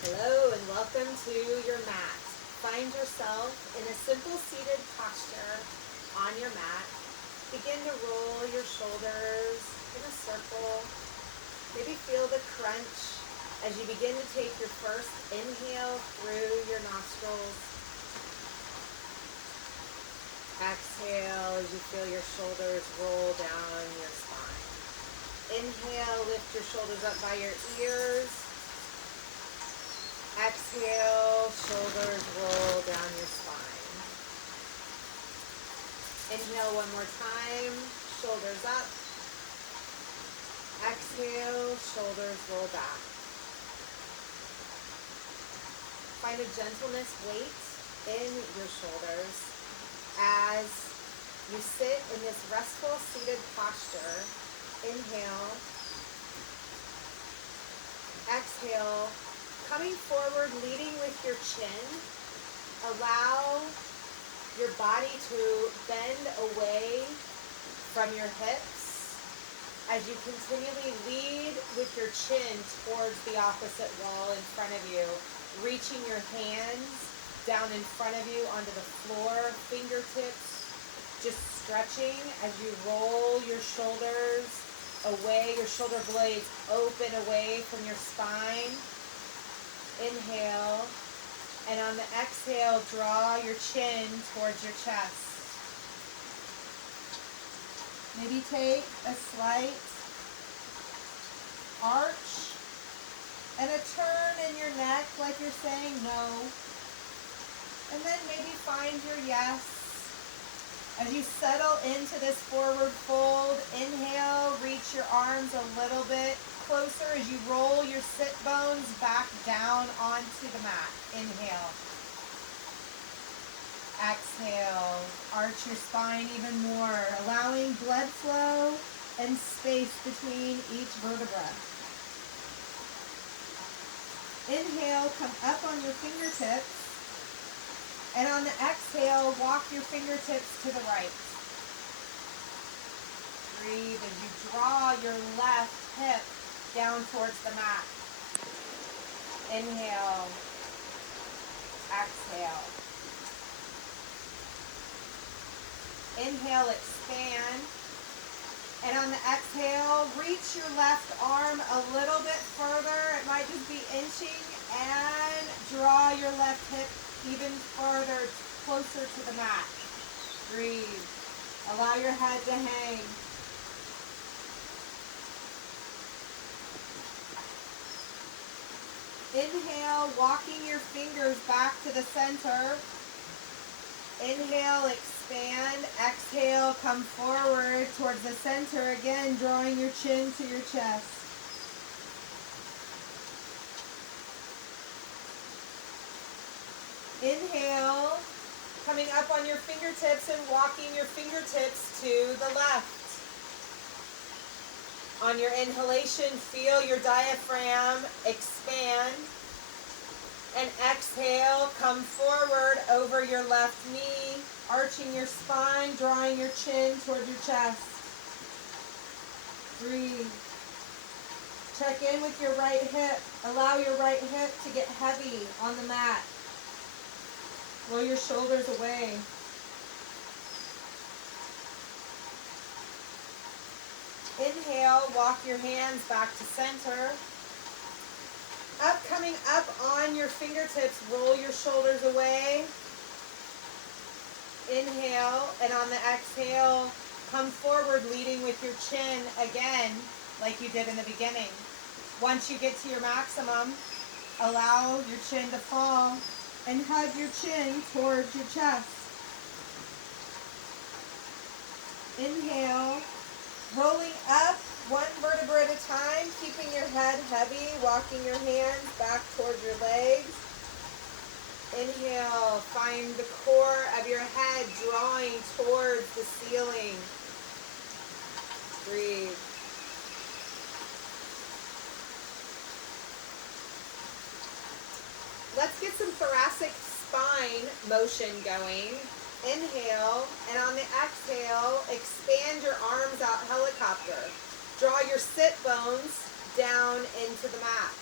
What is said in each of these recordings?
Hello and welcome to your mat. Find yourself in a simple seated posture on your mat. Begin to roll your shoulders in a circle. Maybe feel the crunch as you begin to take your first inhale through your nostrils. Exhale as you feel your shoulders roll down your spine. Inhale, lift your shoulders up by your ears. Exhale, shoulders roll down your spine. Inhale one more time, shoulders up. Exhale, shoulders roll back. Find a gentleness weight in your shoulders as you sit in this restful seated posture. Inhale. Exhale. Coming forward, leading with your chin. Allow your body to bend away from your hips as you continually lead with your chin towards the opposite wall in front of you, reaching your hands down in front of you onto the floor, fingertips just stretching as you roll your shoulders away, your shoulder blades open away from your spine. Inhale, and on the exhale, draw your chin towards your chest. Maybe take a slight arch and a turn in your neck like you're saying no. And then maybe find your yes. As you settle into this forward fold, inhale, reach your arms a little bit closer as you roll your sit bones back down onto the mat. Inhale. Exhale, arch your spine even more, allowing blood flow and space between each vertebra. Inhale, come up on your fingertips. And on the exhale, walk your fingertips to the right. Breathe as you draw your left hip down towards the mat. Inhale. Exhale. Inhale, expand. And on the exhale, reach your left arm a little bit further. It might just be inching. And draw your left hip even further, closer to the mat. Breathe. Allow your head to hang. Inhale, walking your fingers back to the center. Inhale, expand. Exhale, come forward towards the center again, drawing your chin to your chest. Inhale, coming up on your fingertips and walking your fingertips to the left. On your inhalation, feel your diaphragm expand. And exhale, come forward over your left knee, arching your spine, drawing your chin toward your chest. Breathe. Check in with your right hip. Allow your right hip to get heavy on the mat. Roll your shoulders away. Inhale, walk your hands back to center. Coming up on your fingertips, roll your shoulders away. Inhale, and on the exhale, come forward leading with your chin again, like you did in the beginning. Once you get to your maximum, allow your chin to fall. And hug your chin towards your chest. Inhale, rolling up one vertebra at a time, keeping your head heavy, walking your hands back towards your legs. Inhale, find the core of your head drawing towards the ceiling. Breathe. Let's get some thoracic spine motion going. Inhale, and on the exhale, expand your arms out helicopter. Draw your sit bones down into the mat.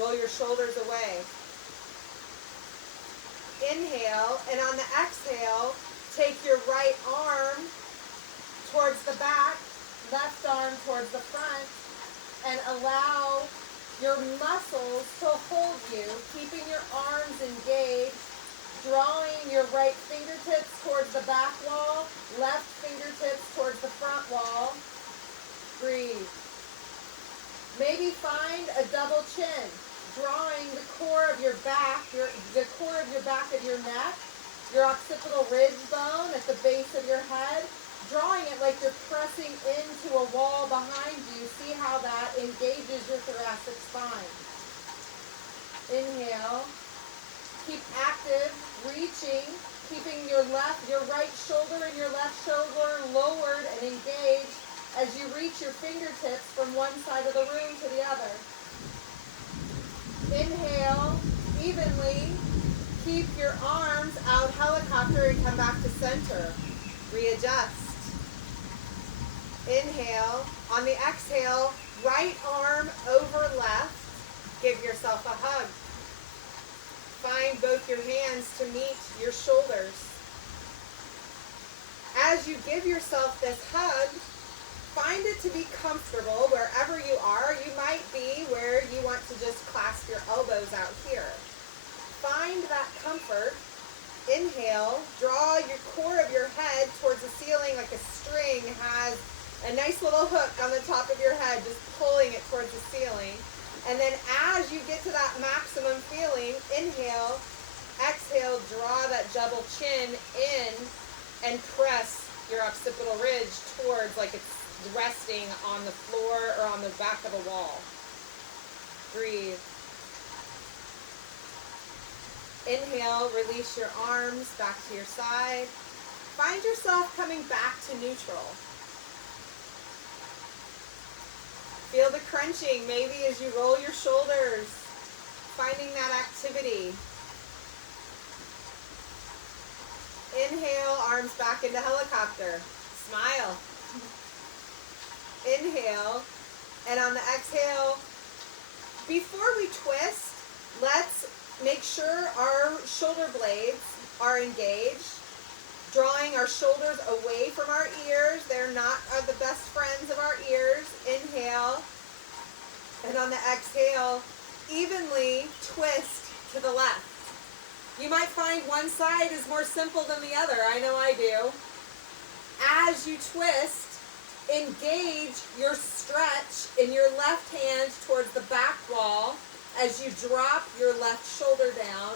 Roll your shoulders away. Inhale, and on the exhale, take your right arm towards the back, left arm towards the front, and allow your muscles to hold you, keeping your arms engaged, drawing your right fingertips towards the back wall, left fingertips towards the front wall. Breathe. Maybe find a double chin, drawing the core of your back, the core of your back of your neck, your occipital ridge bone at the base of your head, drawing it like you're pressing into a wall behind you. See how that engages your thoracic spine. Inhale. Keep active, reaching, keeping your right shoulder and your left shoulder lowered and engaged as you reach your fingertips from one side of the room to the other. Inhale, evenly. Keep your arms out helicopter and come back to center. Readjust. Inhale. On the exhale, right arm over left. Give yourself a hug. Find both your hands to meet your shoulders. As you give yourself this hug, find it to be comfortable wherever you are. You might be where you want to just clasp your elbows out here. Find that comfort. Inhale, draw your core of your head towards the ceiling like a string has a nice little hook on the top of your head, just pulling it towards the ceiling. And then as you get to that maximum feeling, inhale, exhale, draw that double chin in and press your occipital ridge towards like it's resting on the floor or on the back of a wall. Breathe. Inhale, release your arms back to your side. Find yourself coming back to neutral. Feel the crunching, maybe as you roll your shoulders, finding that activity. Inhale, arms back into helicopter. Smile. Inhale, and on the exhale, before we twist, let's make sure our shoulder blades are engaged, drawing our shoulders away from our ears. They're not the best friends of our ears. Inhale, and on the exhale, evenly twist to the left. You might find one side is more simple than the other. I know I do. As you twist, engage your stretch in your left hand towards the back wall as you drop your left shoulder down,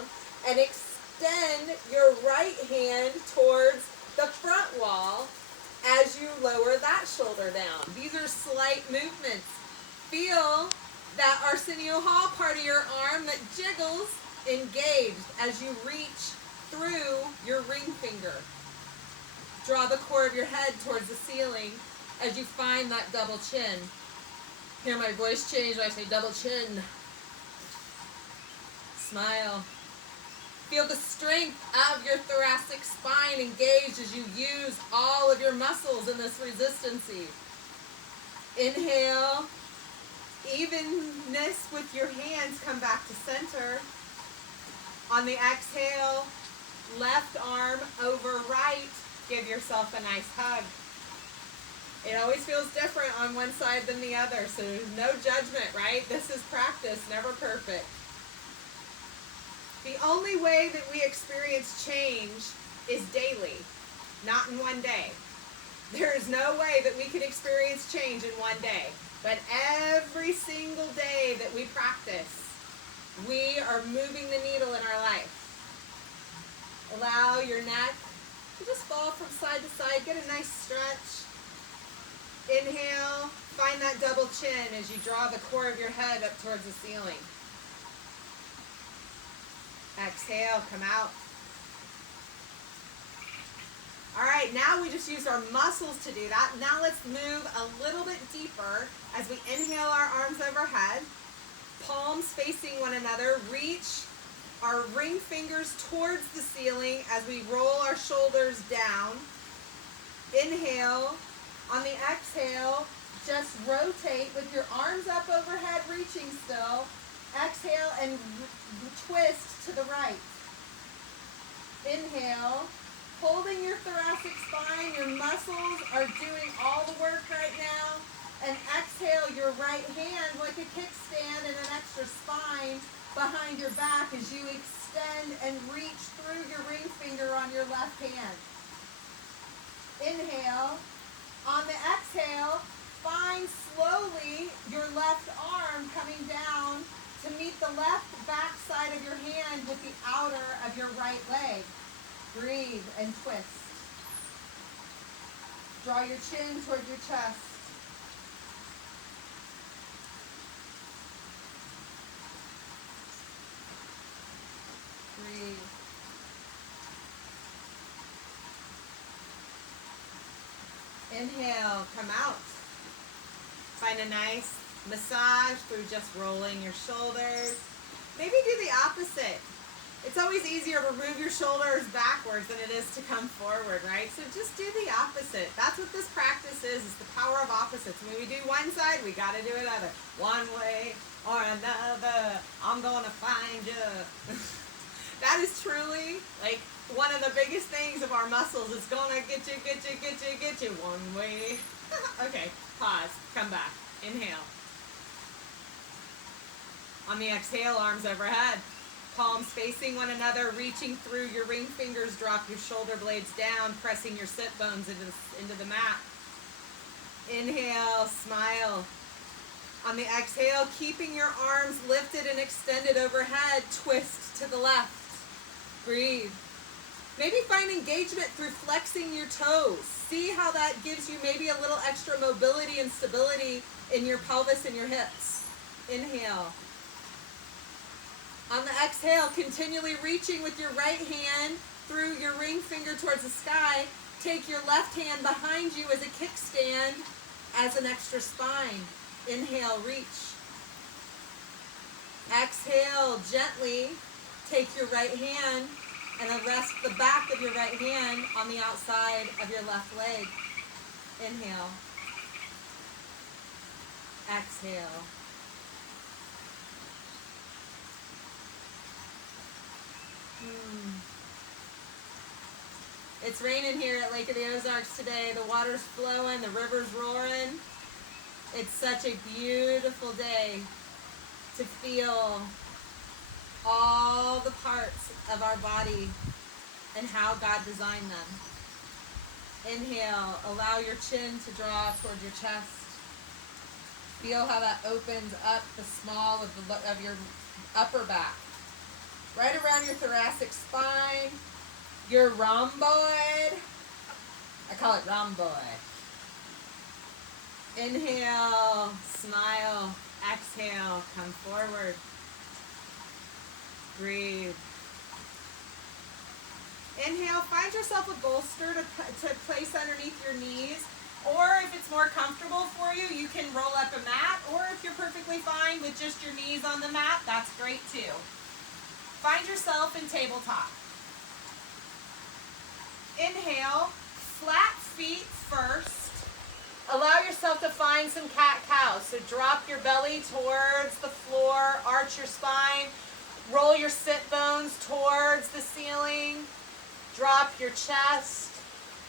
and extend your right hand towards the front wall as you lower that shoulder down. These are slight movements. Feel that Arsenio Hall part of your arm that jiggles engaged as you reach through your ring finger. Draw the core of your head towards the ceiling as you find that double chin. Hear my voice change when I say double chin. Smile. Feel the strength of your thoracic spine engaged as you use all of your muscles in this resistancy. Inhale. Evenness with your hands, come back to center. On the exhale, left arm over right. Give yourself a nice hug. It always feels different on one side than the other, so no judgment, right? This is practice, never perfect. The only way that we experience change is daily, not in one day. There is no way that we can experience change in one day. But every single day that we practice, we are moving the needle in our life. Allow your neck to just fall from side to side. Get a nice stretch. Inhale. Find that double chin as you draw the core of your head up towards the ceiling. Exhale, come out. All right, now we just used our muscles to do that. Now let's move a little bit deeper as we inhale our arms overhead, palms facing one another. Reach our ring fingers towards the ceiling as we roll our shoulders down. Inhale. On the exhale, just rotate with your arms up overhead, reaching still, Exhale and twist to the right. Inhale, holding your thoracic spine. Your muscles are doing all the work right now. And exhale your right hand like a kickstand and an extra spine behind your back as you extend and reach through your ring finger on your left hand. Inhale. On the exhale, find slowly your left arm coming down to meet the left back side of your hand with the outer of your right leg. Breathe and twist. Draw your chin toward your chest. Breathe. Inhale, come out. Find a nice massage through just rolling your shoulders. Maybe do the opposite. It's always easier to move your shoulders backwards than it is to come forward, right? So just do the opposite. That's what this practice is the power of opposites. When we do one side, we got to do another. One way or another, I'm going to find you. That is truly like one of the biggest things of our muscles. It's going to get you one way. Okay, pause, come back, inhale. On the exhale, arms overhead. Palms facing one another, reaching through your ring fingers, drop your shoulder blades down, pressing your sit bones into the mat. Inhale, smile. On the exhale, keeping your arms lifted and extended overhead, twist to the left. Breathe. Maybe find engagement through flexing your toes. See how that gives you maybe a little extra mobility and stability in your pelvis and your hips. Inhale. On the exhale, continually reaching with your right hand through your ring finger towards the sky. Take your left hand behind you as a kickstand as an extra spine. Inhale, reach. Exhale, gently take your right hand and rest the back of your right hand on the outside of your left leg. Inhale. Exhale. It's raining here at Lake of the Ozarks today. The water's flowing, the river's roaring. It's such a beautiful day to feel all the parts of our body and how God designed them. Inhale, allow your chin to draw toward your chest. Feel how that opens up the small of your upper back. Right around your thoracic spine, your rhomboid. I call it rhomboid. Inhale, smile, exhale, come forward. Breathe. Inhale, find yourself a bolster to place underneath your knees, or if it's more comfortable for you, you can roll up a mat, or if you're perfectly fine with just your knees on the mat, that's great too. Find yourself in tabletop. Inhale, flat feet first. Allow yourself to find some cat-cow. So drop your belly towards the floor, arch your spine, roll your sit bones towards the ceiling, drop your chest,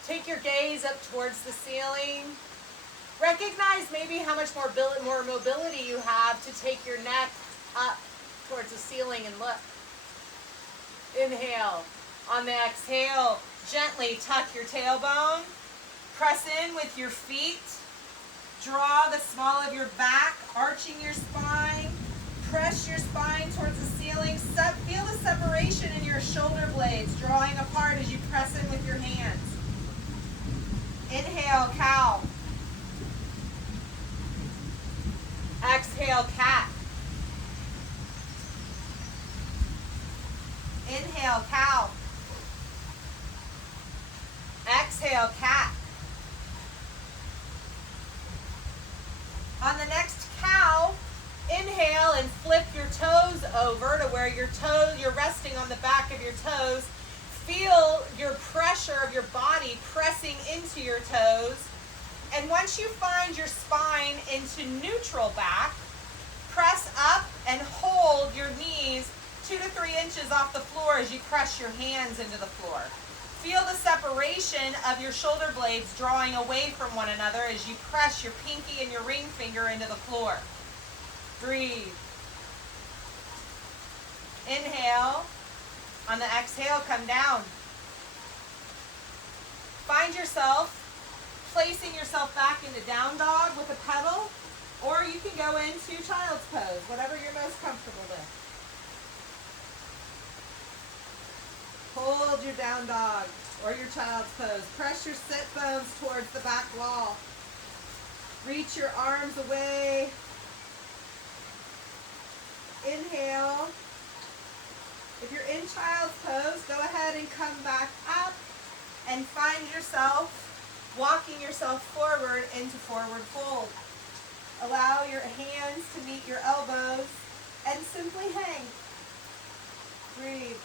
take your gaze up towards the ceiling. Recognize maybe how much more mobility you have to take your neck up towards the ceiling and look. Inhale. On the exhale, gently tuck your tailbone. Press in with your feet. Draw the small of your back, arching your spine. Press your spine towards the ceiling. Feel the separation in your shoulder blades, drawing apart as you press in with your hands. Inhale, cow. Exhale, cat. Inhale, cow. Exhale, cat. On the next cow, inhale and flip your toes over to where you're resting on the back of your toes. Feel your pressure of your body pressing into your toes. And once you find your spine into neutral back, press up and hold your knees 2 to 3 inches off the floor as you press your hands into the floor. Feel the separation of your shoulder blades drawing away from one another as you press your pinky and your ring finger into the floor. Breathe. Inhale. On the exhale, come down. Find yourself placing yourself back into down dog with a pedal, or you can go into child's pose, whatever you're most comfortable with. Hold your down dog or your child's pose. Press your sit bones towards the back wall. Reach your arms away. Inhale. If you're in child's pose, go ahead and come back up and find yourself walking yourself forward into forward fold. Allow your hands to meet your elbows and simply hang. Breathe.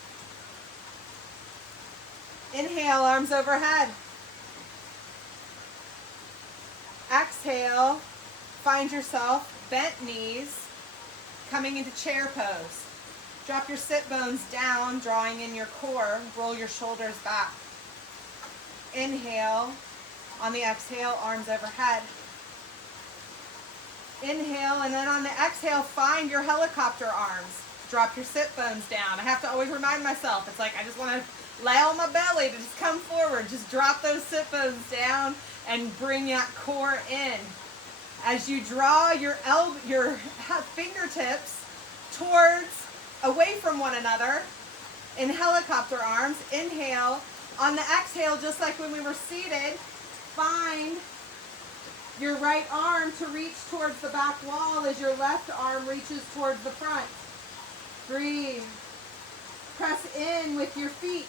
Inhale, arms overhead. Exhale, find yourself bent knees, coming into chair pose. Drop your sit bones down, drawing in your core. Roll your shoulders back. Inhale. On the exhale, arms overhead. Inhale, and then on the exhale, find your helicopter arms. Drop your sit bones down. I have to always remind myself. It's like I just want to allow my belly to just come forward. Just drop those sit bones down and bring that core in. As you draw your fingertips towards, away from one another in helicopter arms, inhale. On the exhale, just like when we were seated, find your right arm to reach towards the back wall as your left arm reaches towards the front. Breathe. Press in with your feet.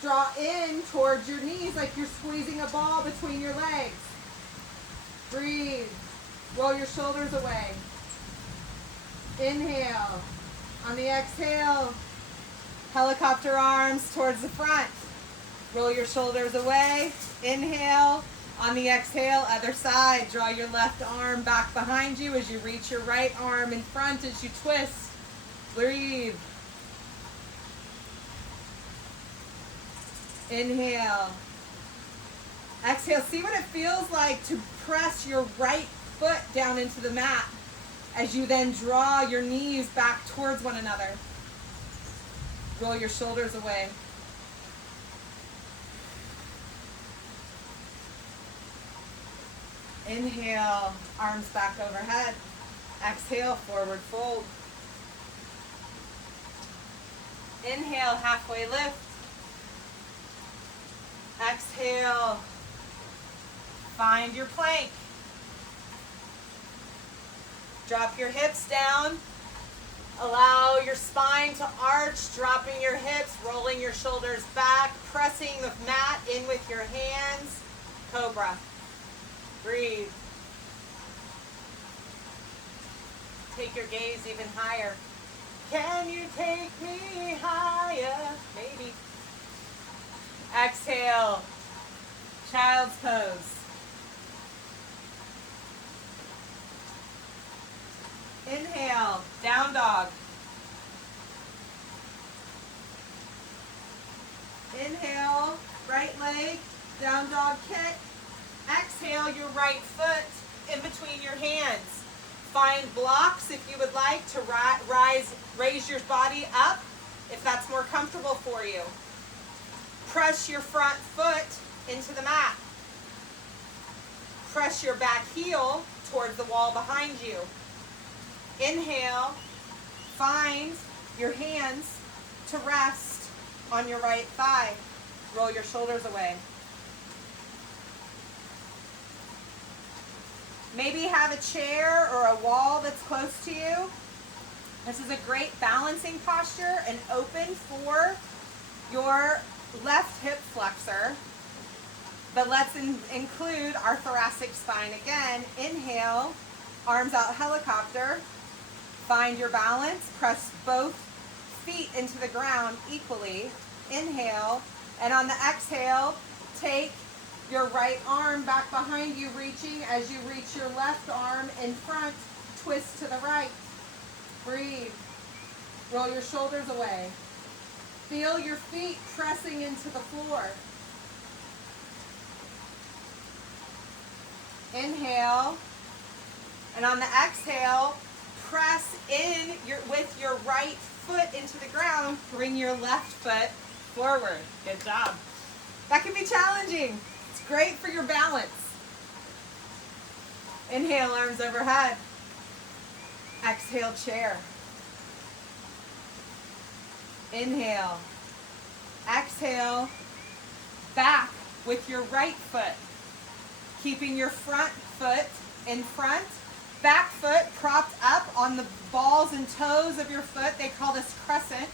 Draw in towards your knees like you're squeezing a ball between your legs. Breathe. Roll your shoulders away. Inhale. On the exhale, helicopter arms towards the front. Roll your shoulders away. Inhale. On the exhale, other side. Draw your left arm back behind you as you reach your right arm in front as you twist. Breathe. Inhale. Exhale. See what it feels like to press your right foot down into the mat as you then draw your knees back towards one another. Roll your shoulders away. Inhale, arms back overhead. Exhale, forward fold. Inhale, halfway lift. Exhale, find your plank. Drop your hips down. Allow your spine to arch, dropping your hips, rolling your shoulders back, pressing the mat in with your hands. Cobra. Breathe. Take your gaze even higher. Can you take me higher? Maybe. Exhale. Child's pose. Inhale. Down dog. Inhale. Right leg. Down dog kick. Exhale your right foot in between your hands. Find blocks if you would like to raise your body up if that's more comfortable for you. Press your front foot into the mat. Press your back heel towards the wall behind you. Inhale, find your hands to rest on your right thigh. Roll your shoulders away. Maybe have a chair or a wall that's close to you. This is a great balancing posture and open for your left hip flexor. But let's include our thoracic spine again. Inhale, arms out helicopter. Find your balance. Press both feet into the ground equally. Inhale. And on the exhale, take your right arm back behind you, reaching as you reach your left arm in front. Twist to the right. Breathe. Roll your shoulders away. Feel your feet pressing into the floor. Inhale. And on the exhale, press in with your right foot into the ground. Bring your left foot forward. Good job. That can be challenging. It's great for your balance. Inhale, arms overhead. Exhale, chair. Inhale. Exhale, back with your right foot. Keeping your front foot in front. Back foot propped up on the balls and toes of your foot. They call this crescent.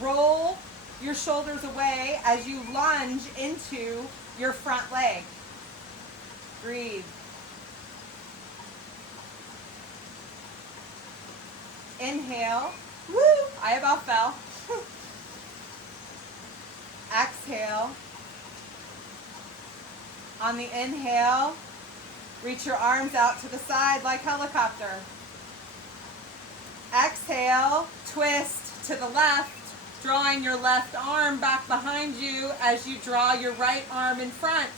Roll your shoulders away as you lunge into your front leg. Breathe. Inhale. Woo! I about fell. Exhale. On the inhale, reach your arms out to the side like helicopter. Exhale, twist to the left, drawing your left arm back behind you as you draw your right arm in front.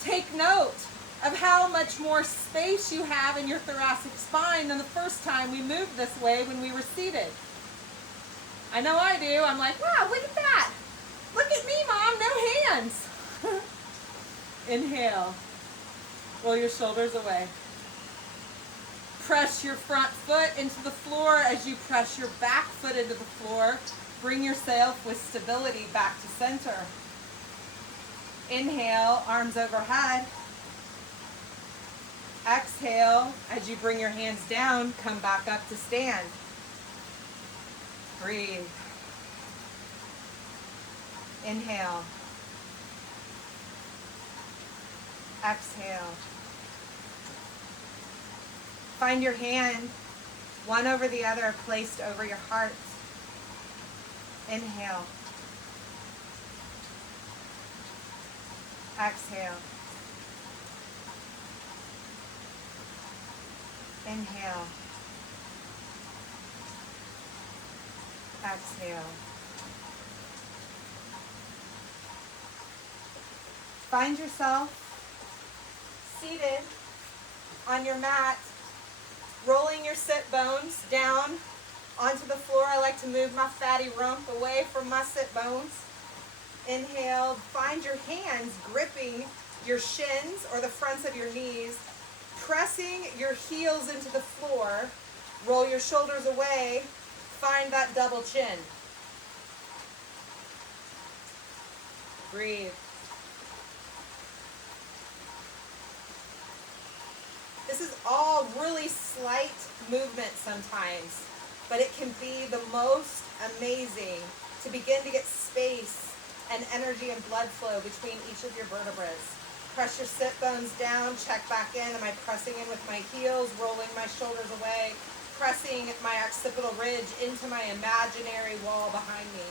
Take note of how much more space you have in your thoracic spine than the first time we moved this way when we were seated. I know I do. I'm like, wow, look at that. Look at me, Mom, no hands. Inhale. Roll your shoulders away. Press your front foot into the floor as you press your back foot into the floor. Bring yourself with stability back to center. Inhale, arms overhead. Exhale, as you bring your hands down, come back up to stand. Breathe. Inhale. Exhale. Find your hand, one over the other, placed over your heart. Inhale. Exhale. Inhale. Exhale. Find yourself seated on your mat, rolling your sit bones down onto the floor. I like to move my fatty rump away from my sit bones. Inhale, find your hands gripping your shins or the fronts of your knees, pressing your heels into the floor. Roll your shoulders away. Find that double chin. Breathe. This is all really slight movement sometimes, but it can be the most amazing to begin to get space and energy and blood flow between each of your vertebrae. Press your sit bones down, check back in. Am I pressing in with my heels, rolling my shoulders away, pressing my occipital ridge into my imaginary wall behind me?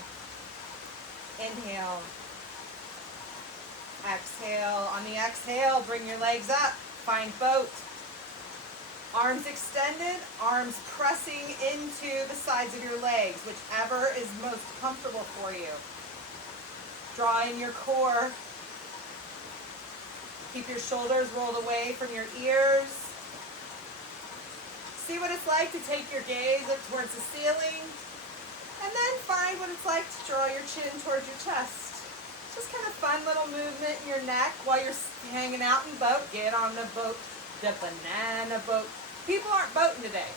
Inhale. Exhale. On the exhale, bring your legs up. Find boat. Arms extended, arms pressing into the sides of your legs, whichever is most comfortable for you. Draw in your core. Keep your shoulders rolled away from your ears. See what it's like to take your gaze up towards the ceiling, and then find what it's like to draw your chin towards your chest. Just kind of fun little movement in your neck while you're hanging out in boat. Get on the boat, the banana boat. People aren't boating today.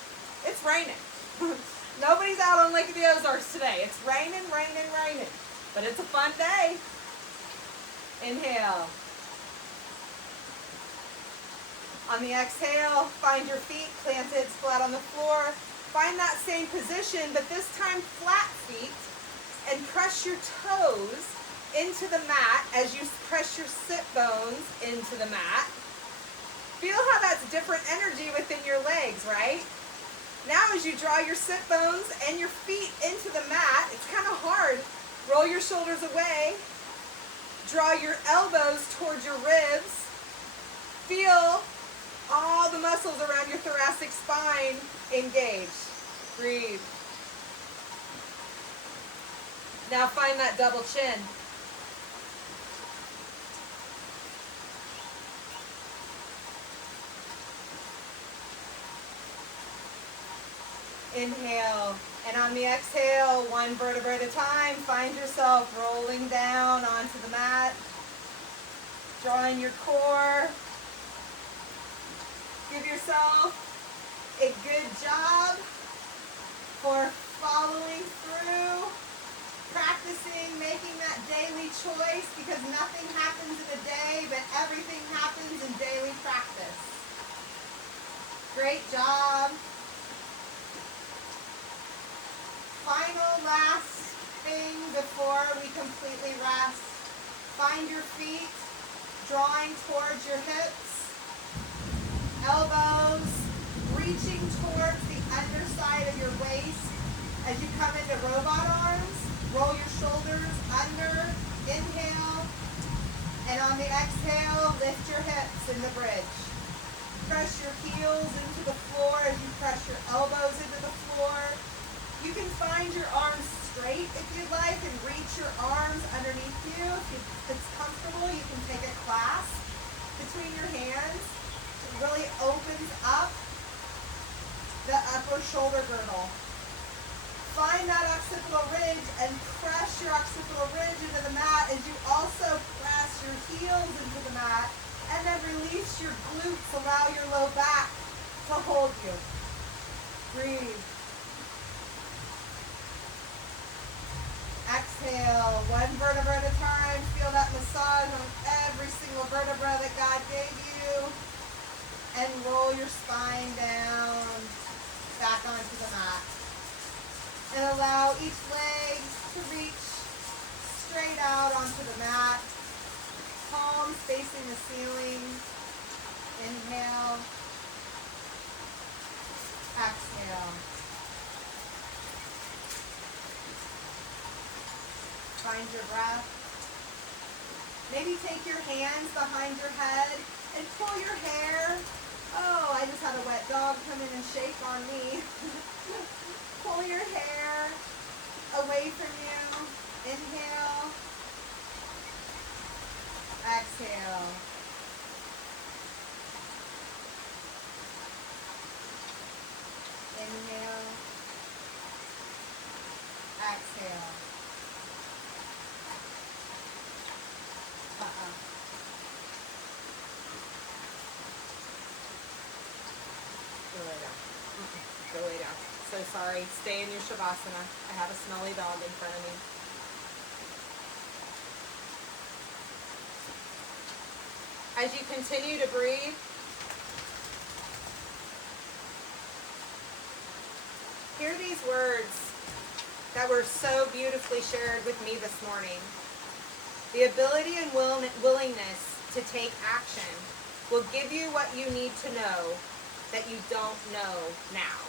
It's raining. Nobody's out on Lake of the Ozarks today. It's raining, raining, raining. But it's a fun day. Inhale. On the exhale, find your feet planted flat on the floor. Find that same position, but this time flat feet. And press your toes into the mat as you press your sit bones into the mat. Feel how that's different energy within your legs, right? Now as you draw your sit bones and your feet into the mat, it's kind of hard. Roll your shoulders away. Draw your elbows towards your ribs. Feel all the muscles around your thoracic spine engage. Breathe. Now find that double chin. Inhale, and on the exhale, one vertebra at a time, find yourself rolling down onto the mat, drawing your core. Give yourself a good job for following through, practicing, making that daily choice, because nothing happens in a day, but everything happens in daily practice. Great job. Final last thing before we completely rest. Find your feet drawing towards your hips, elbows reaching towards the underside of your waist. As you come into robot arms, roll your shoulders under, inhale, and on the exhale, lift your hips in the bridge. Press your heels into the floor as you press your elbows into the floor. You can find your arms straight if you'd like and reach your arms underneath you. If it's comfortable, you can take a clasp between your hands. It really opens up the upper shoulder girdle. Find that occipital ridge and press your occipital ridge into the mat as you also press your heels into the mat, and then release your glutes. Allow your low back to hold you. Breathe. Exhale, one vertebra at a time. Feel that massage on every single vertebra that God gave you. And roll your spine down, back onto the mat. And allow each leg to reach straight out onto the mat. Palms facing the ceiling. Inhale. Exhale. Find your breath. Maybe take your hands behind your head and pull your hair. Oh, I just had a wet dog come in and shake on me. Pull your hair away from you. Inhale. Exhale. Inhale. Exhale. Go lay down. Go lay down. So sorry. Stay in your Shavasana. I have a smelly dog in front of me. As you continue to breathe, hear these words that were so beautifully shared with me this morning. The ability and willingness to take action will give you what you need to know that you don't know now.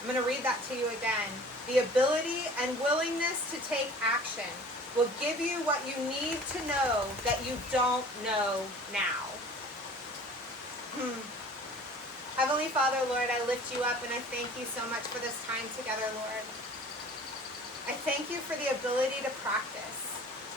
I'm going to read that to you again. The ability and willingness to take action will give you what you need to know that you don't know now. Heavenly Father, Lord, I lift you up and I thank you so much for this time together, Lord. I thank you for the ability to practice.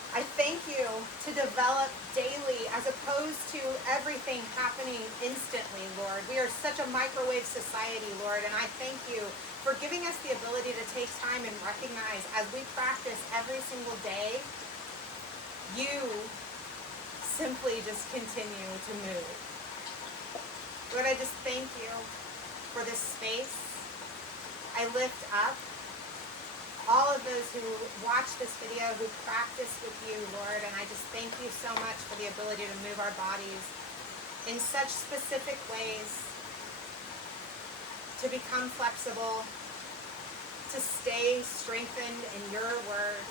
I thank you to develop daily as opposed to everything happening instantly, Lord. We are such a microwave society, Lord, and I thank you for giving us the ability to take time and recognize as we practice every single day, you simply just continue to move. Lord, I just thank you for this space. I lift up all of those who watch this video, who practice with you, Lord, and I just thank you so much for the ability to move our bodies in such specific ways, to become flexible, to stay strengthened in your word,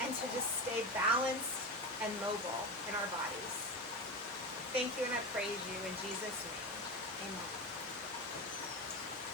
and to just stay balanced and mobile in our bodies. Thank you and I praise you in Jesus' name. Amen.